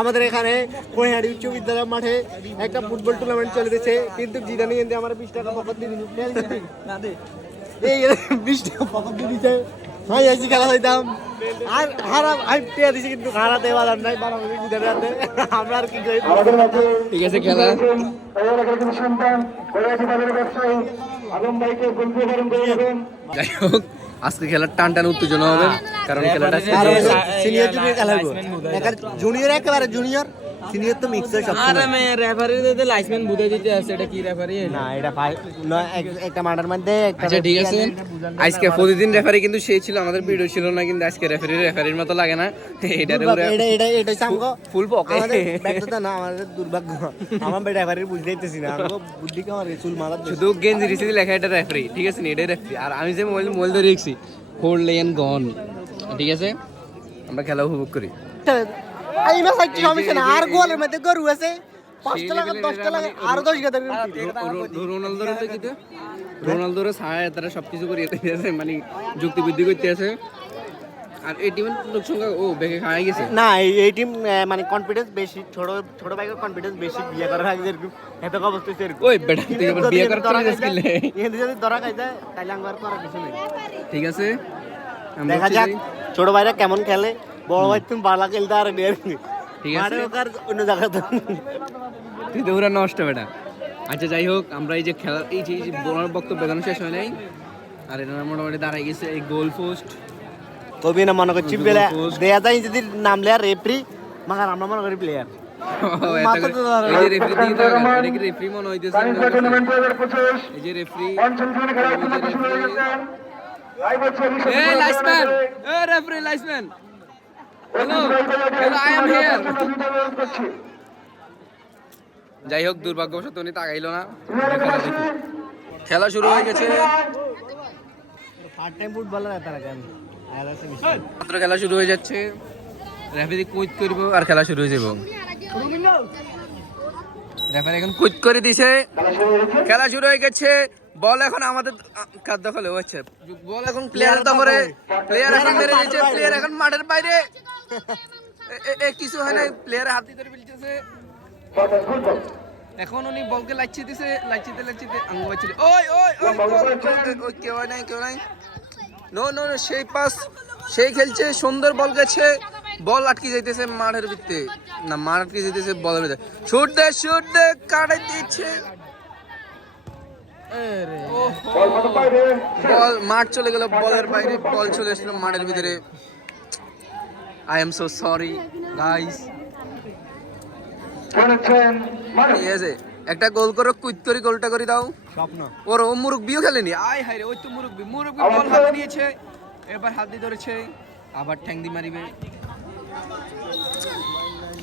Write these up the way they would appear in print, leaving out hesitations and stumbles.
আমাদের এখানে কোহেয়ারি উচ্চ বিদ্যালয় মাঠে একটা ফুটবল টুর্নামেন্ট চলতেছে, কিন্তু জিদানি এনে আমার 20 টাকা পকেট দিয়ে দিচ্ছে। এই 20 টাকা পকেট দিয়ে দিচ্ছে, আমি এসে খেলা হইতাম আর হারা আমি টিয়া দিছি, কিন্তু হারাতে পারলাম নাই। জিদানি হাতে আমরা আর কি করি। ঠিক আছে খেলা যাই হোক, আজকে খেলার টান টান উত্তেজনা হবে, কারণ খেলাটা সিনিয়র জুনিয়র খেলা হবে। জুনিয়র একেবারে জুনিয়র, সিনিয়র তো মিক্স হয় সব। আর আমি রেফারি দিতে লাইসেন্স বুঝে দিতে আছে, এটা কি রেফারি না, এটা একটা মাঠের মধ্যে একটা। আচ্ছা ঠিক আছে, আজকে প্রতিদিন রেফারি কিন্তু সেই ছিল, আমাদের ভিডিও ছিল না, কিন্তু আজকে রেফারির মতো লাগে না। এটা সামগো ফুল পকে ব্যর্থতা না, আমাদের দুর্ভাগ্য। আমার রেফারির বুঝতে দিতেছি না, আমগো বুদ্ধি কামার চুল মারা শুধু গেঞ্জি রিসিতে লেখা এটা রেফারি, ঠিক আছে, এটাই রেফারি। আর আমি যে মোবাইল ধরে রেখেছি ফোর লেন গন, ঠিক আছে, আমরা খেলা উপভোগ করি। এই ম্যাচ একটু সমস্যা না, আর গোলের মধ্যে গরু আছে 5 টাকা 10 টাকা আর 10 টাকা। রোনালদোর ছায়া তারা সবকিছু করিয়ে আছে, মানে যুক্তি বুদ্ধি করতে আছে। আর এই টিমের লোক সংখ্যা বেগে খাওয়া গেছে না, এই টিম মানে কনফিডেন্স বেশি, ছোট ভাইয়ের কনফিডেন্স বেশি, বিয়ে করার আগে এরকম এত অবস্থা এরকম। ওই বেটা তুই আবার বিয়ে করার স্কিলে এখানে যদি ধরা খাই যায় তাহলে আমার করার কিছু নেই। ঠিক আছে, দেখা যাক ছোট ভাইরা কেমন খেলে, বড় ভাই তুমি বালা খেলতে আর ঠিক আছে, অন্য জায়গাতে তুই তো পুরা নষ্ট বেটা। আচ্ছা যাই হোক, আমরা এই যে খেলা এই যে বলার বক্তব্য এখনো শেষ হয় নাই, আর এটা মোটামুটি দাঁড়াই গেছে এই গোল পোস্ট। কবি না মনে করছি বেলা দেয়া যায় যদি নামলে আর রেফারি মাগার আমরা মনে করি প্লেয়ার। এই যে রেফারি দিকে তো এটা কি রেফারি মনে হইতেছে, এই যে রেফারি, এই লাইসম্যান, এই referee linesman, hello hello I am here. যাই হোক, দুর্ভাগ্যবশত উনি তাকাইলো না। খেলা শুরু হয়ে গেছে, পার্ট টাইম ফুটবলার তারা কেন মাত্র খেলা শুরু হয়ে যাচ্ছে, রেফারি কুইট করব আর খেলা শুরু হয়ে যাব। রেফারি এখন কুইট করে দিছে, খেলা শুরু হয়ে গেছে। বল এখন আমাদের খাদ্য দখলে হচ্ছে, বল এখন প্লেয়ারের দখলে, প্লেয়ার এখন মেরে দিয়েছে, প্লেয়ার এখন মাঠের বাইরে, কিছু হয় না, প্লেয়ার হাতি ধরে ফেলতেছে। এখন উনি বলকে লাইচি দিছে, লাইচিতে আঙ্গু বাচ্চি, ওই ওই ওই কেউ নাই, কেউ নাই, নো নো নো, সেই পাস সেই খেলছে, সুন্দর বল গেছে, বল আটকে যাইতেছে মাঠের ভিতরে, না মাঠ আটকে যাইতেছে বলের ভিতরে, শুট দে কাটে দিচ্ছে, বল মাঠ চলে গেল, বলের বাইরে বল চলে আসলো মাঠের ভিতরে। I am so sorry guys. ঠিক আছে, একটা গোল করো, কুইট করে গোলটা করে দাও। স্বপ্ন ওর ও মুরব্বিও খেলেনি, আয় হায় রে, ওই তো মুরব্বি বল হাতে নিয়েছে, এবার হাত দিয়ে ধরেছে, আবার ঠ্যাং দি মারিবে,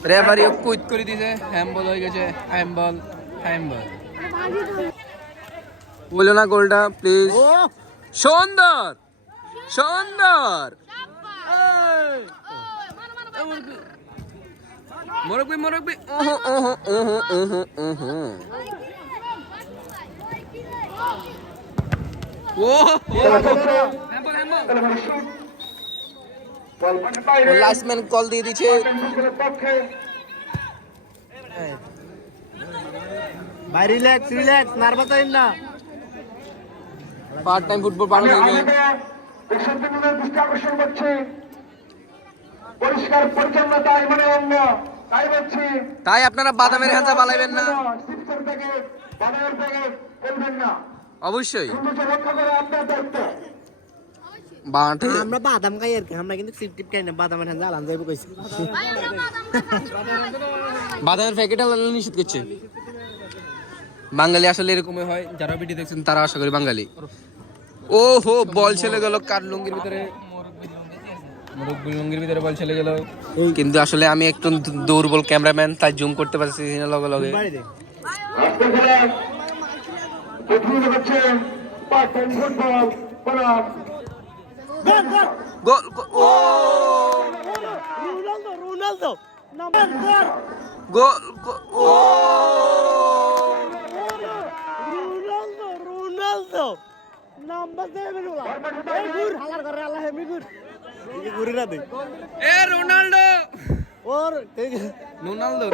রেফারি কুইট করে দিয়েছে, হ্যান্ডবল হয়ে গেছে, হ্যান্ডবল। বলো না গোলটা প্লিজ। সুন্দর মুরব্বি লাইসম্যান কল দিয়ে দিচ্ছে। ভাই রিল্যাক্স নার্ভাস হইন না। পার্ট টাইম ফুটবল বানানো যাবে, আকর্ষণ করছে পরিষ্কার পরিচ্ছন্নতায় মানে অন্য, তাই বলছি তাই আপনারা বাদামের হ্যাঁচা বালাইবেন না, চিপসের প্যাকেট বাদামের প্যাকেট ফেলবেন না, অবশ্যই। রক্ষা করা আপনার দায়িত্ব। আমরা বাদাম খাই আর কি, আমরা কিন্তু সিপ খাই না, বাদামের হ্যাঁ আলাম যাইব কইছি। বাদামের প্যাকেট আলাদা নিষেধ করছে। বাঙালি আসলে এরকমই হয়, যারা ভিডিও দেখছেন তারা আশা করি বাঙালি। ওহো, বল চলে গেল কার লুঙ্গির ভিতরে, মুরব্বি লুঙ্গির ভিতরে বল চলে গেল, কিন্তু আসলে আমি একটু দুর্বল ক্যামেরাম্যান, তাই জুম করতে পারছি না লগে লগে। রোনালদো গোল, ও রোনালদো নাম্বার 7 ওলা এই গুর হালার করে আল্লাহ হেমি গুর এই গুর না দে এ রোনাল্ডো ওর রোনালদো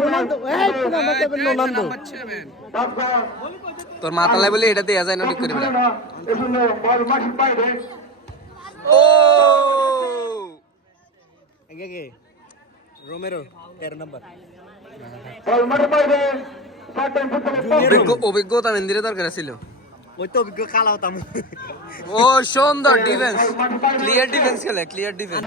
রোনালদো এই রোনালদো নাম্বার 7 তোর মাতালাই বলে এটা দেয়া যায় না ঠিক করে বেড়া ও আগে রোমেরো 13 নাম্বার অভিজ্ঞতা মেন্দিরে দরকার ছিল ওই তো অভিজ্ঞ কালা হতাম ও সুন্দর ডিফেন্স ক্লিয়ার ডিফেন্স খেলে ক্লিয়ার ডিফেন্স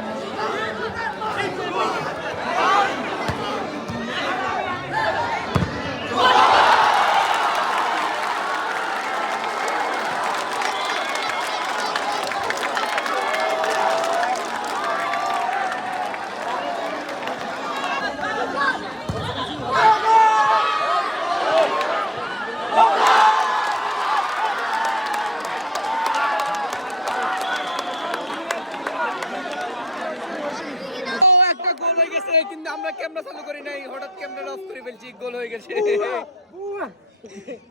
একটা গোল হয়ে গেছে কিন্তু আমরা ক্যামেরা চালু করি নাই হঠাৎ ক্যামেরা অফ করে ফেলছি গোল হয়ে গেছে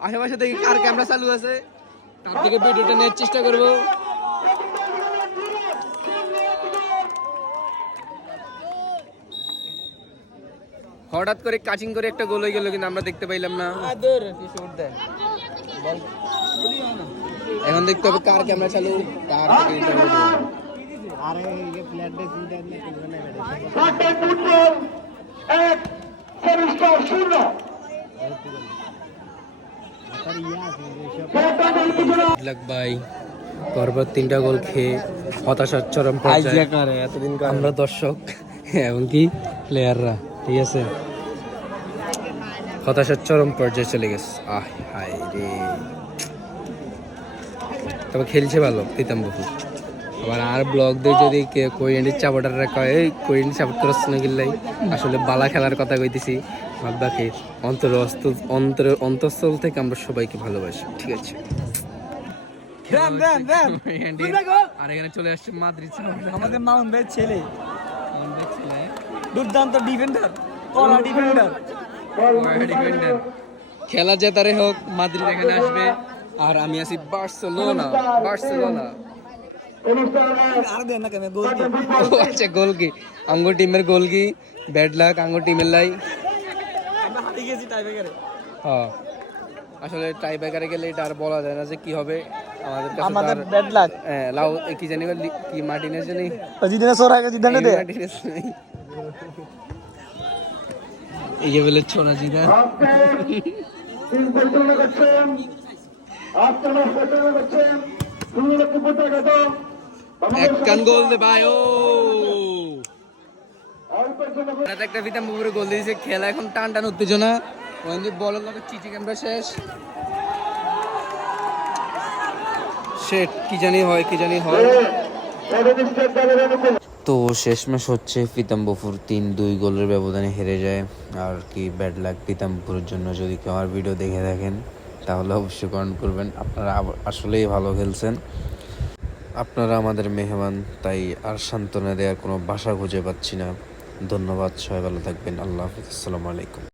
আশেপাশে দেখি কার ক্যামেরা চালু আছে তার দিকে ভিডিওটা নেওয়ার চেষ্টা করব হঠাৎ করে কাচিং করে একটা গোল হয়ে গেল কিন্তু আমরা দেখতে পাইলাম না আদর কি শুট দেয় এখন দেখতে হবে কার ক্যামেরা চালু কার থেকে ইন্টারভিউ দেব আরে এই প্লেয়ার ডে সিজন না খেলবে না এক সেমিস্টার শূন্য লাগ ভাই পরপর 3টা গোল খেয়ে হতাশার চরম পর্যায়ে করে এতদিন আমরা দর্শক এবং কি প্লেয়াররা ঠিক আছে হতাশার চরম পর্যায়ে চলে গেছে আহ হায় রে তবে খেলছে ভালো পিতাম্বপুর আবার আর ব্লগ দিয়ে যদি কোরিয়ানের চাপটার রাখা এই কোরিয়ান চাপট করছ না গিল্লাই আসলে বালা খেলার কথা কইতেছি ভাববাকে অন্তঃস্থল থেকে আমরা সবাইকে ভালোবাসি ঠিক আছে আর এখানে চলে আসছে মাদ্রিদ আমাদের মাউন্ট ভাই ছেলে দুর্দান্ত ডিফেন্ডার কলা ডিফেন্ডার খেলা জেতারে হোক মাদ্রিদ এখানে আসবে আর আমি আছি বার্সেলোনা আর দেন না কেন গোল ও আচ্ছা গোল কি আঙ্গো টিমের গোল কি ব্যাড লাক আঙ্গো টিমের লাই আমরা হারিয়ে গেছি টাইব্রেকারে হ্যাঁ আসলে টাই ব্রেকারে গেলে এটা আর বলা যায় না যে কি হবে আমাদের কাছে আমাদের ব্যাড লাক হ্যাঁ লাউ কি জানি কি মার্টিনেজ জানি জিদানে সর আগে জিদানে দে মার্টিনেজ নেই এই যে বলে ছোনা জিদা এক কান গোল দে ভাই ও একটা পিতাম্বুরে গোল দিয়েছে খেলা এখন টান টান উত্তেজনা ওখানে বলের লগে চিচি ক্যামেরা শেষ শেট কি জানি হয় তো শেষমেশ হচ্ছে পিতাম্বপুর 3-2 গোলের ব্যবধানে হেরে যায় আর কি ব্যাড লাক পিতাম্বপুরের জন্য যদি কেউ আমার ভিডিও দেখে থাকেন তাহলে অবশ্যই কমেন্ট করবেন আপনারা আসলেই ভালো খেলছেন আপনারা আমাদের মেহমান তাই আর সান্ত্বনা দেওয়ার কোনো ভাষা খুঁজে পাচ্ছি না ধন্যবাদ সবাই ভালো থাকবেন আল্লাহ হাফিজ আসসালামু আলাইকুম